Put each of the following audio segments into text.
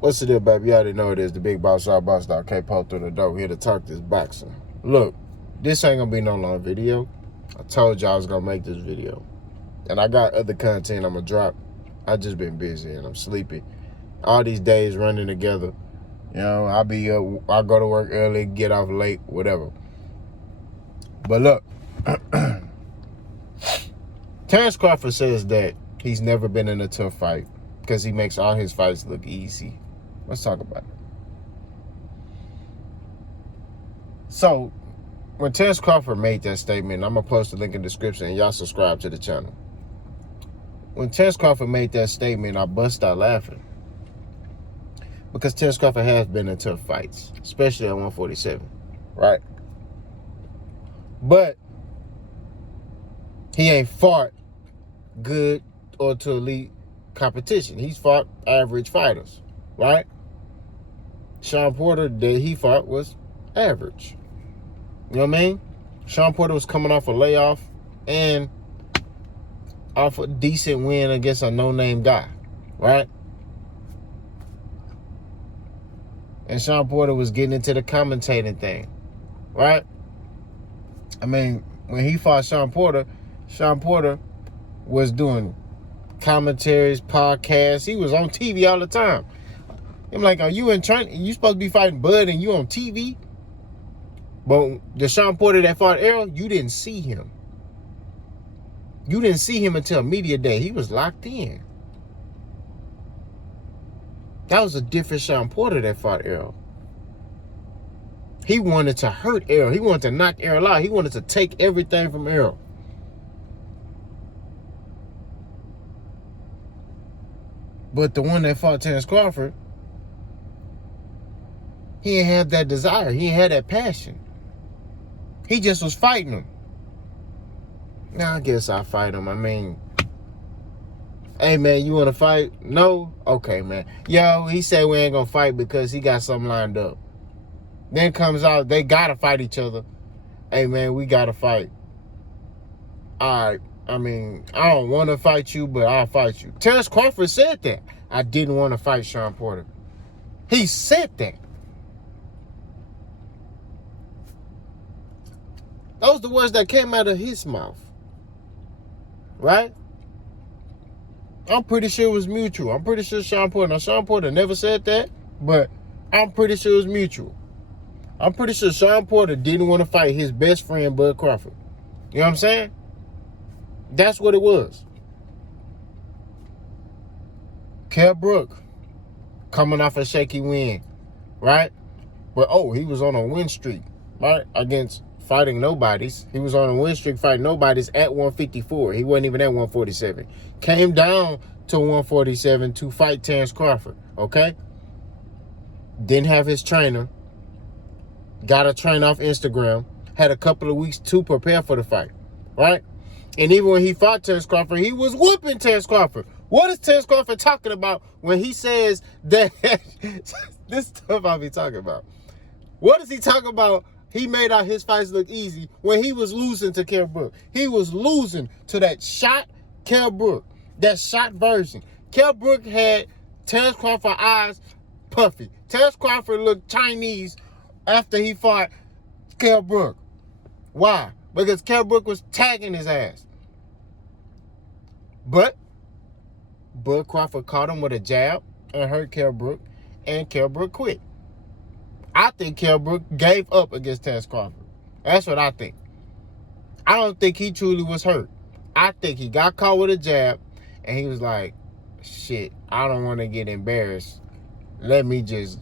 What's the deal, baby? You already know it is the big boss, shot boss, dog. Can't pull through the door. Here to talk this boxing. Look, this ain't gonna be no long video. I told y'all I was gonna make this video. And I got other content I'm gonna drop. I just been busy and I'm sleepy. All these days running together. You know, I go to work early, get off late, whatever. But look, Terence Crawford says that he's never been in a tough fight because he makes all his fights look easy. Let's talk about it. So, when Terence Crawford made that statement, I'm going to post the link in the description and y'all subscribe to the channel. When Terence Crawford made that statement, I bust out laughing. Because Terence Crawford has been in tough fights, especially at 147, right? But he ain't fought good or to elite competition. He's fought average fighters, right? Sean Porter that he fought was average. You know what I mean? Sean Porter was coming off a layoff and off a decent win against a no-name guy, right? And Sean Porter was getting into the commentating thing, right? I mean, when he fought Sean Porter was doing commentaries, podcasts. He was on TV all the time. I'm like, are you in training? You supposed to be fighting Bud and you on TV? But the Sean Porter that fought Errol, you didn't see him. You didn't see him until media day. He was locked in. That was a different Sean Porter that fought Errol. He wanted to hurt Errol. He wanted to knock Errol out. He wanted to take everything from Errol. But the one that fought Terence Crawford, he didn't have that desire. He didn't have that passion. He just was fighting him. Now, I guess I'll fight him. I mean, hey, man, you want to fight? No? Okay, man. Yo, he said we ain't going to fight because he got something lined up. Then comes out, they got to fight each other. Hey, man, we got to fight. All right. I mean, I don't want to fight you, but I'll fight you. Terence Crawford said that. I didn't want to fight Sean Porter. He said that. Those are the words that came out of his mouth. Right? I'm pretty sure it was mutual. I'm pretty sure Sean Porter never said that, but I'm pretty sure it was mutual. I'm pretty sure Sean Porter didn't want to fight his best friend, Bud Crawford. You know what I'm saying? That's what it was. Kell Brook, coming off a shaky win, right? But, he was on a win streak, right? Against fighting nobodies. He was on a win streak fighting nobodies at 154. He wasn't even at 147. Came down to 147 to fight Terence Crawford, okay? Didn't have his trainer. Got a train off Instagram. Had a couple of weeks to prepare for the fight, right? And even when he fought Terence Crawford, he was whooping Terence Crawford. What is Terence Crawford talking about when he says that this stuff I'll be talking about? What is he talking about? He made out his fights look easy when he was losing to Kell Brook. He was losing to that shot Kell Brook, that shot version. Kell Brook had Terence Crawford's eyes puffy. Terence Crawford looked Chinese after he fought Kell Brook. Why? Because Kell Brook was tagging his ass. But Bud Crawford caught him with a jab and hurt Kell Brook, and Kell Brook quit. I think Kell Brook gave up against Terence Crawford. That's what I think. I don't think he truly was hurt. I think he got caught with a jab, and he was like, shit, I don't want to get embarrassed. Let me just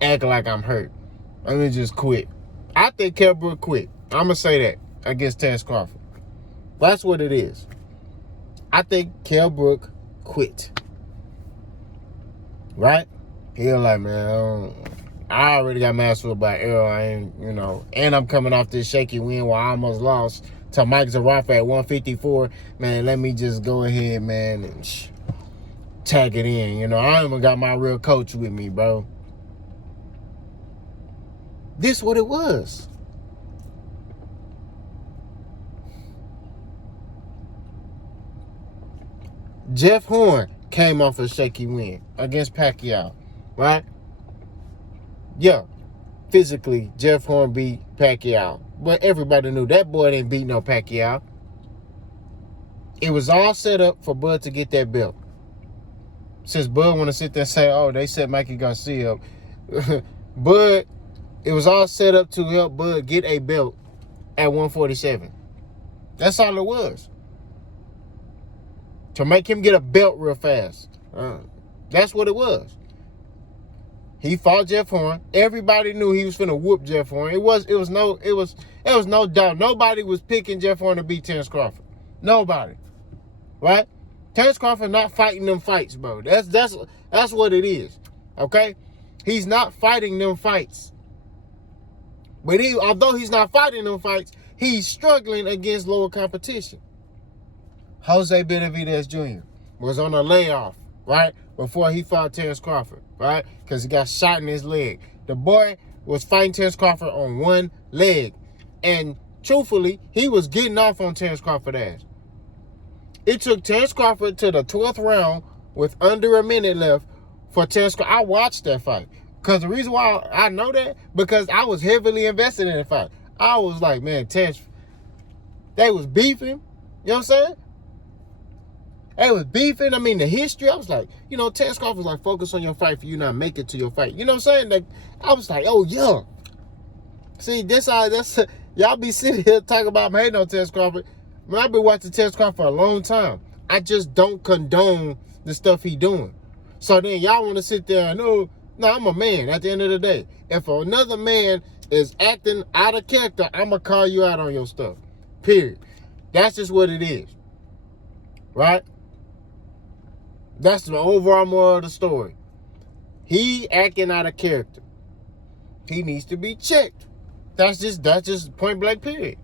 act like I'm hurt. Let me just quit. I think Kell Brook quit. I'm going to say that against Terence Crawford. That's what it is. I think Kell Brook quit. Right? He was like, man, I already got mastered by Errol. I ain't, and I'm coming off this shaky win where I almost lost to Mike Zarafa at 154. Man, let me just go ahead, man, and tag it in. I even got my real coach with me, bro. This what it was. Jeff Horn came off a shaky win against Pacquiao. right? Yeah, physically, Jeff Horn beat Pacquiao. But everybody knew that boy didn't beat no Pacquiao. It was all set up for Bud to get that belt. Since Bud want to sit there and say, oh, they set Mikey Garcia up. Bud, it was all set up to help Bud get a belt at 147. That's all it was. To make him get a belt real fast. That's what it was. He fought Jeff Horn. Everybody knew he was finna whoop Jeff Horn. It was no doubt. Nobody was picking Jeff Horn to beat Terence Crawford. Nobody. Right? Terence Crawford not fighting them fights, bro. That's what it is. Okay? He's not fighting them fights. But although he's not fighting them fights, he's struggling against lower competition. Jose Benavidez Jr. was on a layoff, right? Before he fought Terence Crawford, right? Because he got shot in his leg. The boy was fighting Terence Crawford on one leg. And truthfully, he was getting off on Terence Crawford's ass. It took Terence Crawford to the 12th round with under a minute left for Terence Crawford. I watched that fight. Because the reason why I know that, because I was heavily invested in the fight. I was like, man, Terence, they was beefing. You know what I'm saying? They was beefing. I mean, the history, I was like, Terence Crawford was like, focus on your fight for you not make it to your fight. You know what I'm saying? Like, I was like, oh, yeah. See, y'all be sitting here talking about hating on Terence Crawford. Man, I've been watching Terence Crawford for a long time. I just don't condone the stuff he doing. So then y'all want to sit there and, no, I'm a man at the end of the day. If another man is acting out of character, I'm going to call you out on your stuff. Period. That's just what it is. Right? That's the overall moral of the story. He acting out of character. He needs to be checked. That's just point blank period.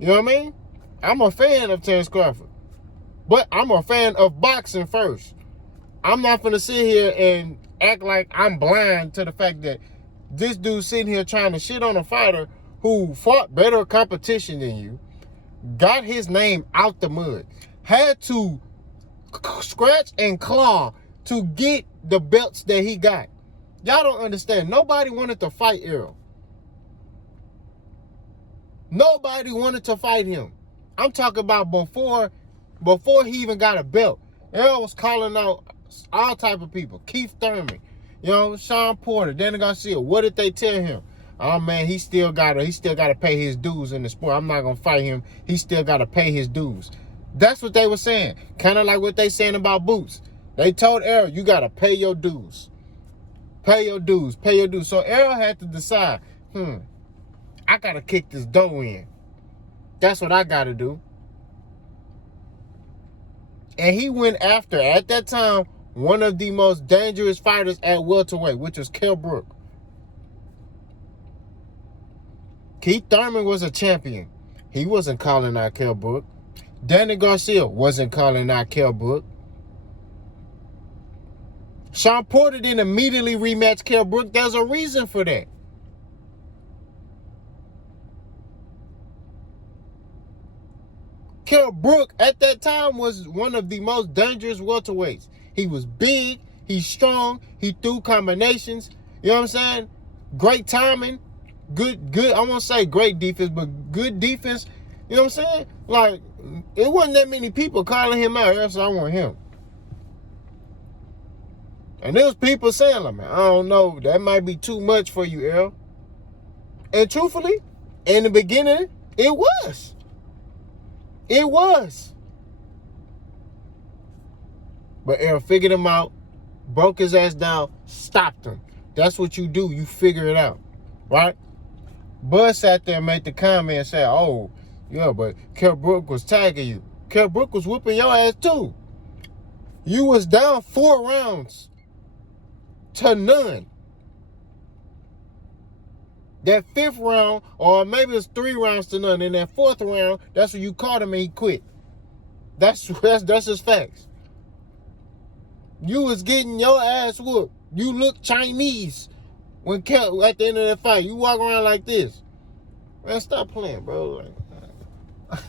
You know what I mean? I'm a fan of Terence Crawford. But I'm a fan of boxing first. I'm not going to sit here and act like I'm blind to the fact that this dude sitting here trying to shit on a fighter who fought better competition than you, got his name out the mud, had to scratch and claw to get the belts that he got. Y'all don't understand. Nobody wanted to fight Errol. Nobody wanted to fight him. I'm talking about before he even got a belt. Errol was calling out all type of people. Keith Thurman, Sean Porter, Danny Garcia. What did they tell him? Oh man, he still gotta pay his dues in the sport. I'm not gonna fight him. He still gotta pay his dues. That's what they were saying. Kind of like what they saying about Boots. They told Errol, you gotta pay your dues. Pay your dues. Pay your dues. So Errol had to decide, I gotta kick this dough in. That's what I gotta do. And he went after, at that time, one of the most dangerous fighters at welterweight, which was Kell Brook. Keith Thurman was a champion. He wasn't calling out Kell Brook. Danny Garcia wasn't calling out Kell Brook. Sean Porter didn't immediately rematch Kell Brook. There's a reason for that. Kell Brook at that time was one of the most dangerous welterweights. He was big, he's strong, he threw combinations. You know what I'm saying? Great timing, good. I won't say great defense, but good defense. You know what I'm saying? Like, it wasn't that many people calling him out. That's why I want him. And there was people saying, like, man, I don't know, that might be too much for you, Errol. And truthfully, in the beginning, it was. It was. But Errol figured him out, broke his ass down, stopped him. That's what you do. You figure it out. Right? Bud sat there and made the comment and said, oh, yeah, but Kell Brook was tagging you. Kell Brook was whooping your ass too. You was down 4 rounds to none. That 5th round, or maybe it's 3 rounds to none. In that 4th round, that's when you caught him and he quit. That's just facts. You was getting your ass whooped. You look Chinese when Kell, at the end of the fight. You walk around like this. Man, stop playing, bro. Like,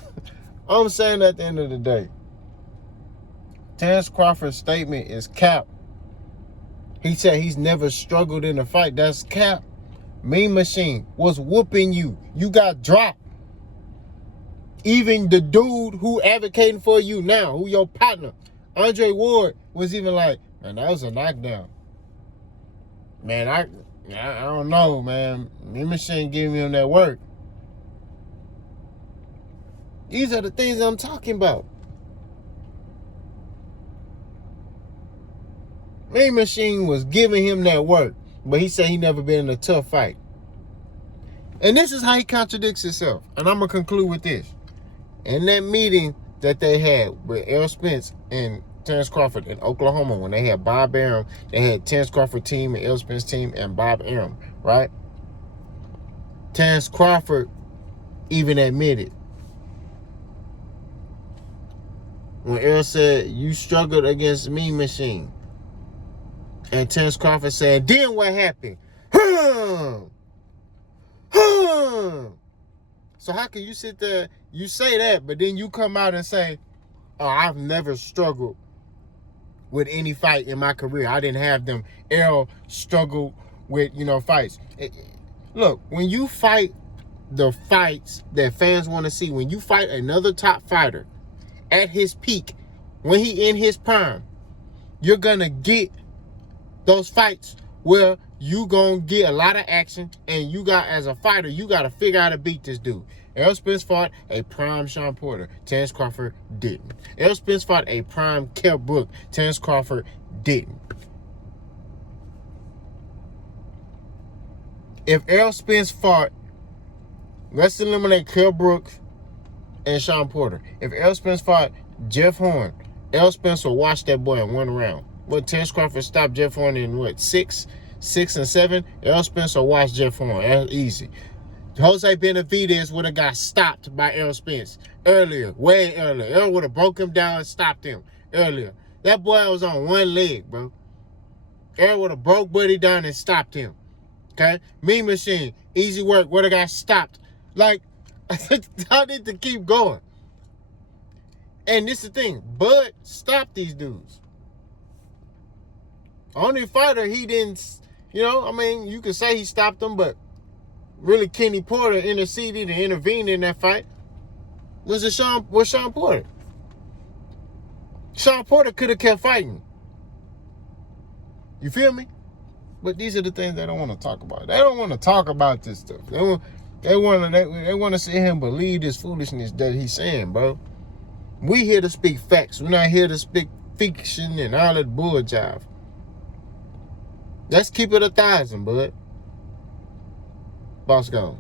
I'm saying at the end of the day, Terence Crawford's statement is cap. He said he's never struggled in a fight. That's cap. Mean Machine was whooping you. You got dropped. Even the dude who advocating for you now, who your partner, Andre Ward, was even like, man, that was a knockdown. Man, I don't know, man. Mean Machine giving him that work. These are the things I'm talking about. Mean Machine was giving him that work, but he said he never been in a tough fight. And this is how he contradicts himself. And I'm going to conclude with this. In that meeting that they had with Errol Spence and Terence Crawford in Oklahoma, when they had Bob Arum, they had Terence Crawford team and Errol Spence team and Bob Arum, right? Terence Crawford even admitted when Errol said, you struggled against Mean Machine. And Terence Crawford said, then what happened? So how can you sit there, you say that, but then you come out and say, oh, I've never struggled with any fight in my career. I didn't have them. Errol struggled with, fights. Look, when you fight the fights that fans want to see, when you fight another top fighter at his peak, when he in his prime, you're going to get those fights where you gonna get a lot of action, and you got, as a fighter, you got to figure out how to beat this dude. Errol Spence fought a prime Shawn Porter. Terence Crawford didn't. Errol Spence fought a prime Kell Brook. Terence Crawford didn't. If Errol Spence fought, let's eliminate Kell Brook and Shawn Porter. If Errol Spence fought Jeff Horn, Errol Spence will watch that boy in one round. What, Terence Crawford stopped Jeff Horn in what, 6 and 7? Errol Spence will watch Jeff Horn. That's easy. Jose Benavidez would have got stopped by Errol Spence earlier, way earlier. Errol would have broke him down and stopped him earlier. That boy was on one leg, bro. Errol would have broke Buddy down and stopped him. Okay? Mean Machine, easy work, would have got stopped. Like, I need to keep going. And this is the thing. Bud stopped these dudes. Only fighter he didn't, you could say he stopped them, but really Kenny Porter interceded and intervened in that fight was Shawn Porter. Shawn Porter could have kept fighting. You feel me? But these are the things they don't want to talk about. They don't want to talk about this stuff. They want to sit here and believe this foolishness that he's saying, bro. We here to speak facts. We're not here to speak fiction and all that bull jive. Let's keep it 1,000, bud. Boss gone.